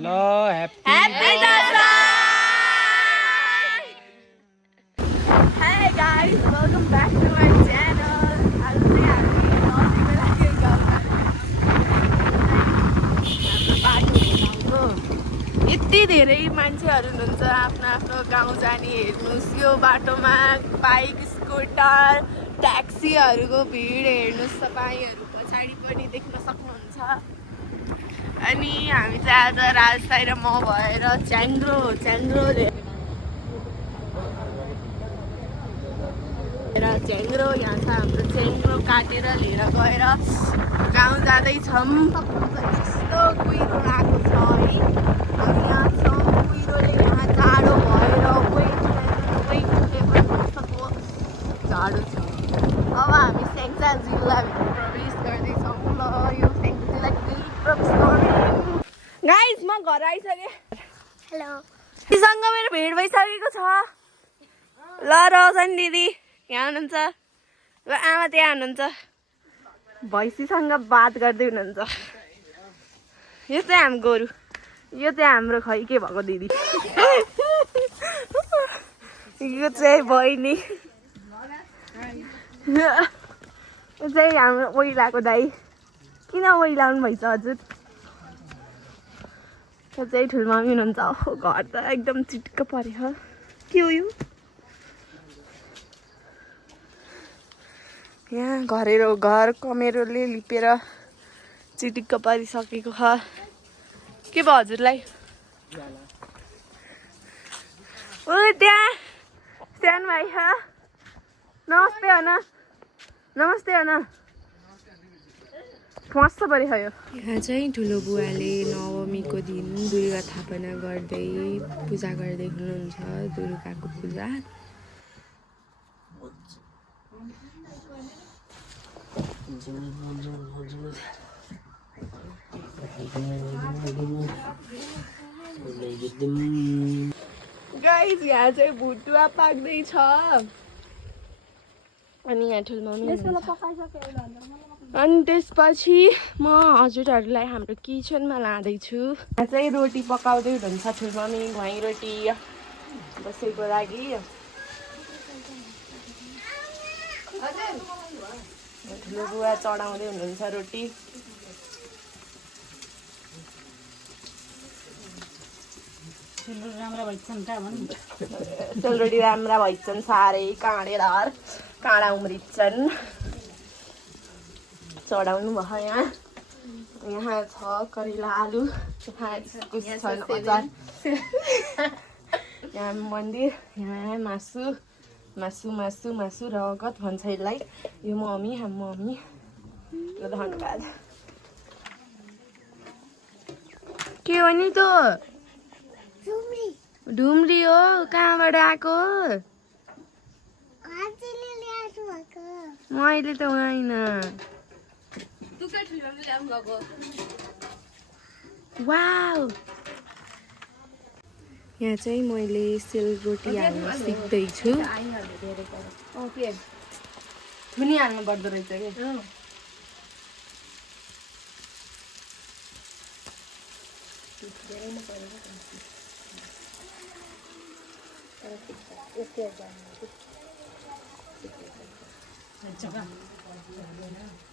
ल happy Hey guys, welcome back to my channel. आज चाहिँ हामी दसैँको लागि गाउँ यति धेरै मान्छेहरू हुनुहुन्छ आफ्नो आफ्नो गाउँ जाने हेर्नुहोस् यो बाटोमा बाइक स्कुटर ट्याक्सीहरूको भिड हेर्नुहोस् तपाईँहरू पछाडि पनि देख्न सक्नुहुन्छ अनि हामी चाहिँ आज राजसाई र म भएर च्याङ्ग्रो यहाँ छ हाम्रो च्याङ्ग्रो काटेर लिएर गएर गाउँ जाँदैछौँ यस्तो कुहिरो आएको छ है हामी यहाँ छौँ कुहिरोले यहाँ जाडो भएर वेट लेभल जाडो छ अब हामी स्याङ्जा जिल्लाभित्र प्रवेश गर्दैछौँ ल यो स्याङ्जा जिल्ला प्रवेश गाइस म घर आइसकेँ हेलो दिदीसँग मेरो भेट भइसकेको छ ल रोशन दिदी यहाँ हुनुहुन्छ ल आमा त्यहाँ हुनुहुन्छ भैँसीसँग बात गर्दै हुनुहुन्छ यो चाहिँ हाम्रो गोरु यो चाहिँ हाम्रो खै के भएको दिदी यो चाहिँ बहिनी यो चाहिँ हाम्रो ओइलाको दाइ किन ओइलाउनु भएछ हजुर यो चाहिँ ठुलमामी हुनुहुन्छ घर त एकदम चिट्क पऱ्यो के हो यो यहाँ घर कमेरोले लिपेर चिटिक्क पारिसकेको छ के भयो हजुरलाई ओ त्यहाँ सानो भाइ छ नमस्ते हो न मस्त पऱ्यो यो यहाँ चाहिँ ठुलो बुवाले नवमीको दिन दुर्गा स्थापना गर्दै पूजा गर्दै हुनुहुन्छ दुर्गाको पूजा गाइस यहाँ चाहिँ भुटुवा पाक्दैछ अनि यहाँ ठुलमामी अनि त्यसपछि म हजुरहरूलाई हाम्रो किचनमा लाँदैछु यहाँ चाहिँ रोटी पकाउँदै हुनुहुन्छ ठुलमामी घुवाई रोटी बसेको लागि ठुलो बुवा चढाउँदै हुनुहुन्छ रोटी सेलरोटी राम्रा भइछन् साह्रै काँडेदार काँडा उम्रिन्छन् चढाउनु भयो यहाँ छ करेला आलु यहाँ इस्कुस छन् अचार यहाँ मन्दिर यहाँ मासु रगत भन्छ यसलाई यो मम्मी हाम्रो मम्मी धन्यवाद के हो नि त ढुम्री हो कहाँबाट आएको मैले त होइन वाउ यहाँ चाहिँ मैले सेलरोटी हाल्न सिक्दैछु के थुनी हाल्नु पर्दो रहेछ कि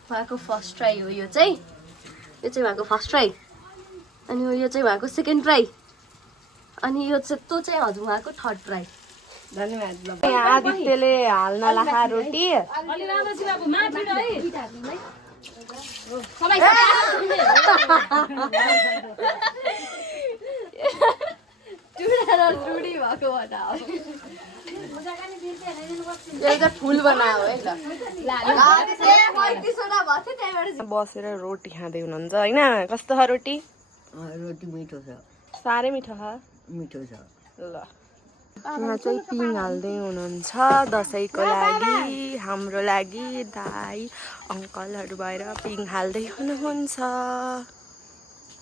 उहाँको फर्स्ट ट्राई हो यो चाहिँ उहाँको फर्स्ट ट्राई अनि यो चाहिँ उहाँको सेकेन्ड ट्राई अनि यो चाहिँ त्यो चाहिँ हजुर उहाँको थर्ड ट्राई धन्यवाद यहाँ आदित्यले हाल्न लाखा रोटी टुडी भएको एउटा फुल बनायो है बसेर रोटी खाँदै हुनुहुन्छ होइन कस्तो छ रोटी मिठो छ साह्रै मिठो छ ल यहाँ चाहिँ पिङ हाल्दै हुनुहुन्छ दसैँको लागि हाम्रो लागि दाई अङ्कलहरू भएर पिङ हाल्दै हुनुहुन्छ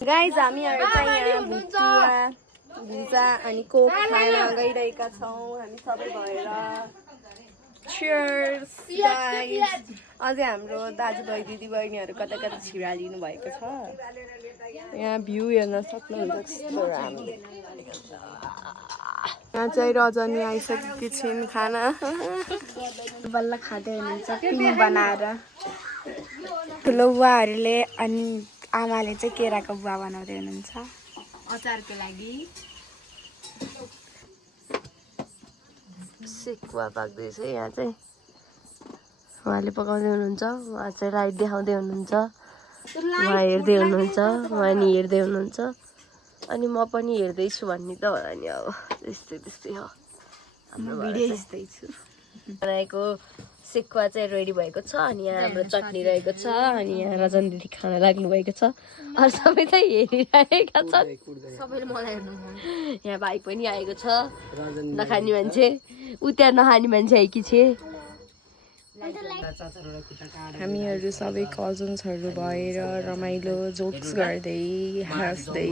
गाइज हामीहरू चाहिँ यहाँ भुजा अनि कोक खान गइरहेका छौँ हामी सबै भएर Cheers guys. अझै हाम्रो दाजुभाइ दिदीबहिनीहरू कता कता छिरालिनु भएको छ। यहाँ भ्यू हेर्न सक्नुहुन्छ कस्तो राम्रो। यहाँ चाहिँ रजनी आइसकेकी छिन् खाना बल्ल खाँदै हुनुहुन्छ पिङ बनाएर। ठुलो बुवाहरूले अनि आमाले चाहिँ केराको बुवा बनाउँदै हुनुहुन्छ अचारको लागि। सेकुवा पाक्दैछ यहाँ चाहिँ उहाँले पकाउँदै हुनुहुन्छ। उहाँ चाहिँ राइट देखाउँदै हुनुहुन्छ, उहाँ हेर्दै हुनुहुन्छ, उहाँ नि हेर्दै हुनुहुन्छ अनि म पनि हेर्दैछु भन्ने त होला नि। अब त्यस्तै त्यस्तै हो हाम्रो भिडियो हेर्दैछु। बनाएको सेकुवा चाहिँ रेडी भएको छ अनि यहाँ हाम्रो चटनी रहेको छ अनि यहाँ रजन दिदी खाना लाग्नु भएको छ। अरू सबै चाहिँ हेरिरहेका छन्। सबैले मलाई हेर्नु। यहाँ भाइ पनि आएको छ नखाने मान्छे, उ त्यहाँ नखाने मान्छे आएकी छे। हामीहरू सबै कजन्सहरू भएर रमाइलो जोक्स गर्दै हाँस्दै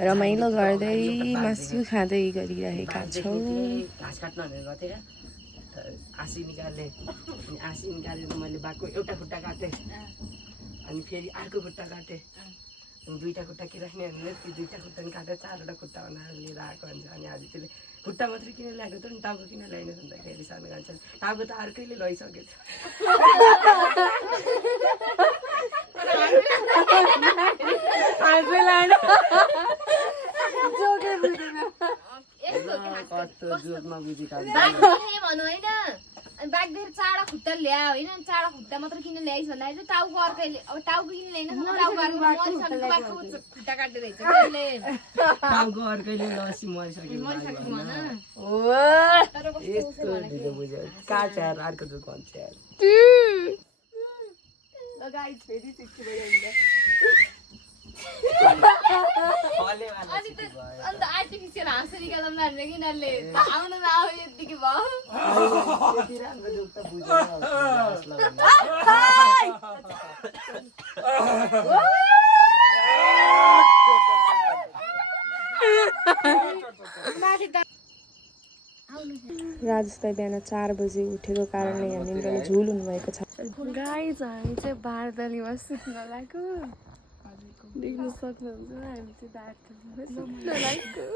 रमाइलो गर्दै मासु खाँदै गरिरहेका छौँ। घाँस काट्न भनेर गएको थिएँ आसी निकालेँ अनि आसी निकालेर मैले बाघको एउटा खुट्टा काटेँ अनि फेरि अर्को खुट्टा काटेँ अनि दुईवटा खुट्टा के राख्ने भनेर त्यो दुईवटा खुट्टा नि काटेर चारवटा खुट्टा बनाएर लिएर आएको हुन्छ। अनि आज त्यसले खुट्टा मात्रै किन ल्याएको त नि टाउको किन ल्याएन भन्दाखेरि सानो गान्छन् टाउको त अर्कैले लैसकेको बाघदेखेर चाडा खुट्टा ल्या होइन, चाडा खुट्टा मात्र किन ल्याइस भन्दाखेरि चाहिँ टाउको अर्कैले अब टाउको किन ल्याइन खुट्टा काटिरहेछ टाउको अर्कैले लसी मरिसक्यो यस्तो ढिलो बुझ्यो काटेर अर्को जो भन्छ अन्त आर्टिफिसियल हाँसो निकाल्नु भनेर कि यिनीहरूले आउनु नआउ यतिकै भयो। राजेश दाइ बिहान 4 बजे उठेको कारणले यहाँ निन्द्राले झुल हुनुभएको छ। गाइज हामी चाहिँ बारदलीमा सुत्न लाग्यो। देख्न सक्नुहुन्छ हामी चाहिँ बारदलीमा सुत्न लाग्यो।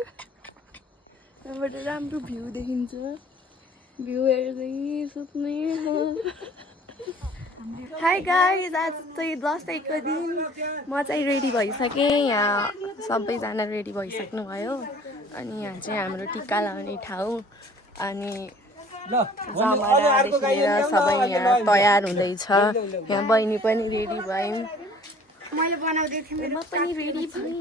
यहाँबाट राम्रो भ्यू देखिन्छ, भ्यू हेर्दै सुत्ने हो। हाई गाइज, आज चाहिँ दसैँको दिन म चाहिँ रेडी भइसकेँ। यहाँ सबैजना रेडी भइसक्नुभयो अनि यहाँ चाहिँ हाम्रो टिका लगाउने ठाउँ अनि जमरादेखि लिएर सबै यहाँ तयार हुँदैछ। यहाँ बहिनी पनि रेडी भइन्, म पनि रेडी भएँ।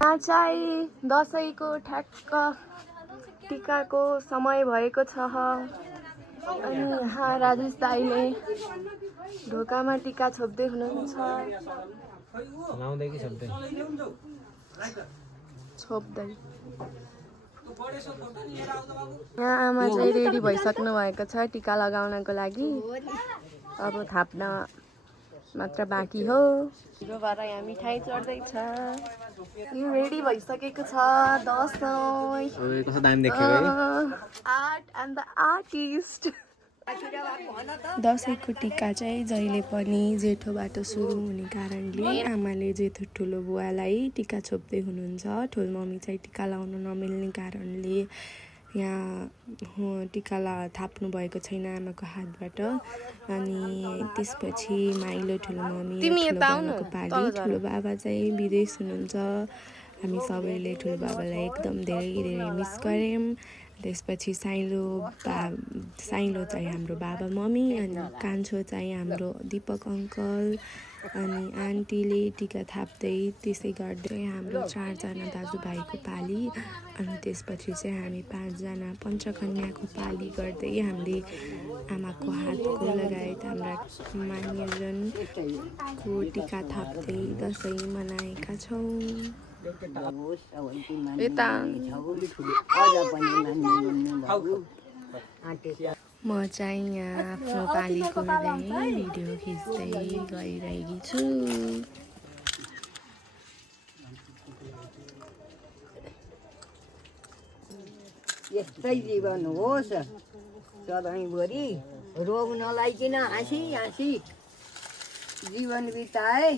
यहाँ चाहिँ दसैँको ठ्याक्क टिकाको समय भएको छ अनि यहाँ राजेश दाइले ढोकामा टिका छोप्दै हुनुहुन्छ। छोप्दै यहाँ आमा चाहिँ रेडी भइसक्नु भएको छ टिका लगाउनको लागि। अब थाप्न मात्र बाँकी हो। हिरोबाट यहाँ मिठाई चढ्दैछ। यो रेडी भइसकेको छ Dashain. Art and the artist. दसैँको टिका चाहिँ जहिले पनि जेठोबाट सुरु हुने कारणले आमाले जेठो ठुलो बुवालाई टिका छोप्दै हुनुहुन्छ। ठुलो मम्मी चाहिँ टिका लाउन नमिल्ने कारणले यहाँ टिका थाप्नु भएको छैन आमाको हातबाट। अनि त्यसपछि माइलो ठुलो मम्मी ठुलो बाबाको पाली। ठुलो बाबा चाहिँ विदेश हुनुहुन्छ। हामी सबैले ठुलो बाबालाई एकदम धेरै धेरै मिस गऱ्यौँ। त्यसपछि साइलो चाहिँ हाम्रो बाबा मम्मी अनि कान्छो चाहिँ हाम्रो दिपक अङ्कल अनि आन्टीले टिका थाप्दै त्यसै गर्दै हाम्रो 4 जना दाजुभाइको पाली अनि त्यसपछि चाहिँ हामी 5 जना पञ्चकन्याको पाली गर्दै हामीले आमाको हातको लगायत हाम्रा मान्यजनको टिका थाप्दै दसैँ मनाएका छौँ। म चाहिँ यहाँ आफ्नो पाली कोर्दै भिडियो खिच्दै गइरहेकी छु। यस्तै जीवन होस् सधैँभरि रोग नलाइकन हाँसी हाँसी जीवन बिताए।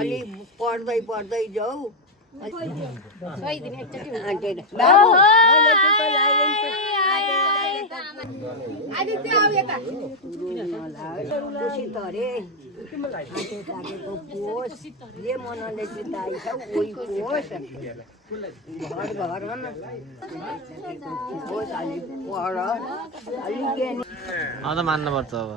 अलि पढ्दै पढ्दै जाऊ। बाबु, मैले टिका लगाइदिन्छु। खुसी त अरे काटेको पोस जे मनले चिताइछ उही पोस घर घरमा पोस अलि पढ अलि ज्ञानी त मान्नुपर्छ अब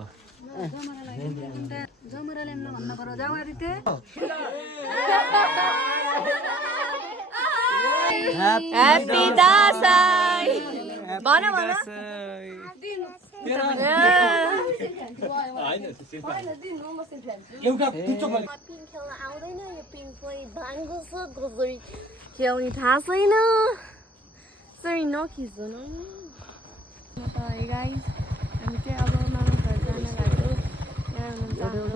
ह्यापी दसैँ भन भन खेल्ने थाहा छैन सरी नखिच्नु गाइस हामी चाहिँ अब मामा घर जान लाग्यो यहाँ हुनुहुन्छ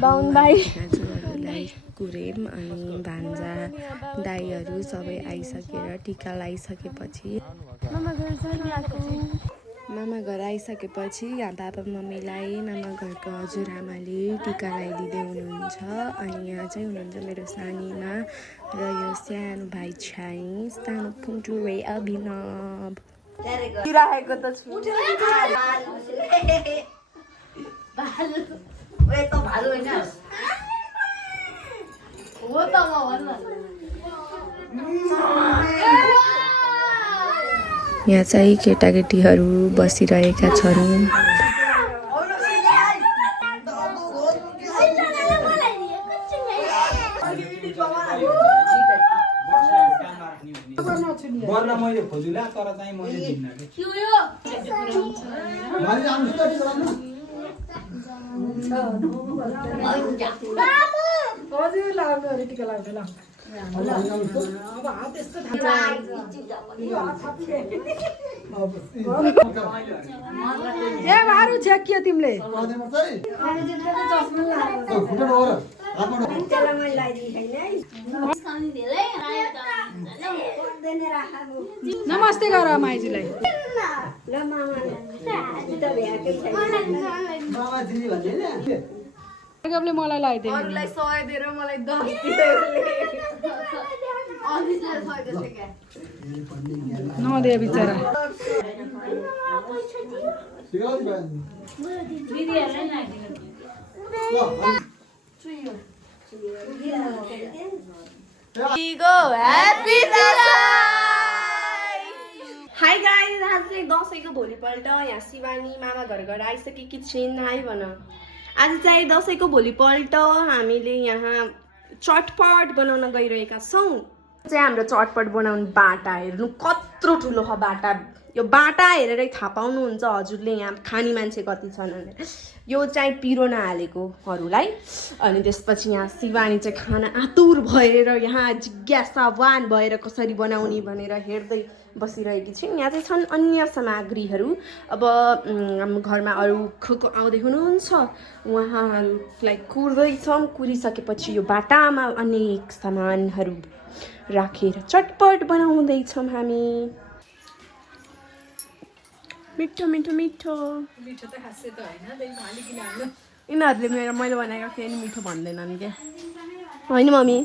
बाहुन भाइ दाजुहरूलाई कुरेम अनि भान्जा दाईहरू सबै आइसकेर टिका लगाइसकेपछि मामा घर आइसकेपछि यहाँ बाबा मम्मीलाई मामा घरको हजुरआमाले टिका लगाइदिँदै हुनुहुन्छ। अनि यहाँ चाहिँ हुनुहुन्छ मेरो सानीमा र यो सानो भाइ चाहिँ सानो पुन्टुरे अभिनव राखेको त छु हो त म भन्नु यहाँ चाहिँ केटाकेटीहरू बसिरहेका छन्। गर्न मैले खोजुला तर चाहिँ मैले दिन्न छेकियो तिमीले नमस्ते गर माइजूलाई मलाई लगाइदिए अरूलाई 100 दिएर मलाई 10 नदिए बिचरा हाई गाइस आज चाहिँ दसैँको भोलिपल्ट यहाँ शिवानी मामा घर घर आइसकेकी छिन् है भन। आज चाहिँ दसैँको भोलिपल्ट हामीले यहाँ चटपट बनाउन गइरहेका छौँ। चाहिँ हाम्रो चटपट बनाउने बाटा हेर्नु कत्रो ठुलो छ बाटा। यो बाटा हेरेरै थाहा पाउनुहुन्छ हजुरले यहाँ खाने मान्छे कति छन् भनेर। यो चाहिँ पिरो नहालेकोहरूलाई। अनि त्यसपछि यहाँ शिवानी चाहिँ खाना आतुर भएर यहाँ जिज्ञासावान भएर कसरी बनाउने भनेर हेर्दै बसिरहेकी छिन्। यहाँ चाहिँ छन् अन्य सामग्रीहरू। अब हाम्रो घरमा अरू खोको आउँदै हुनुहुन्छ उहाँहरूलाई कुर्दैछौँ। कुरिसकेपछि यो बाटामा अनेक सामानहरू राखेर चटपट बनाउँदैछौँ हामी। मिठो मिठो मिठो मिठो त खासै त होइन यिनीहरूले मैले भनेको केही मिठो भन्दैनन् क्या होइन मम्मी।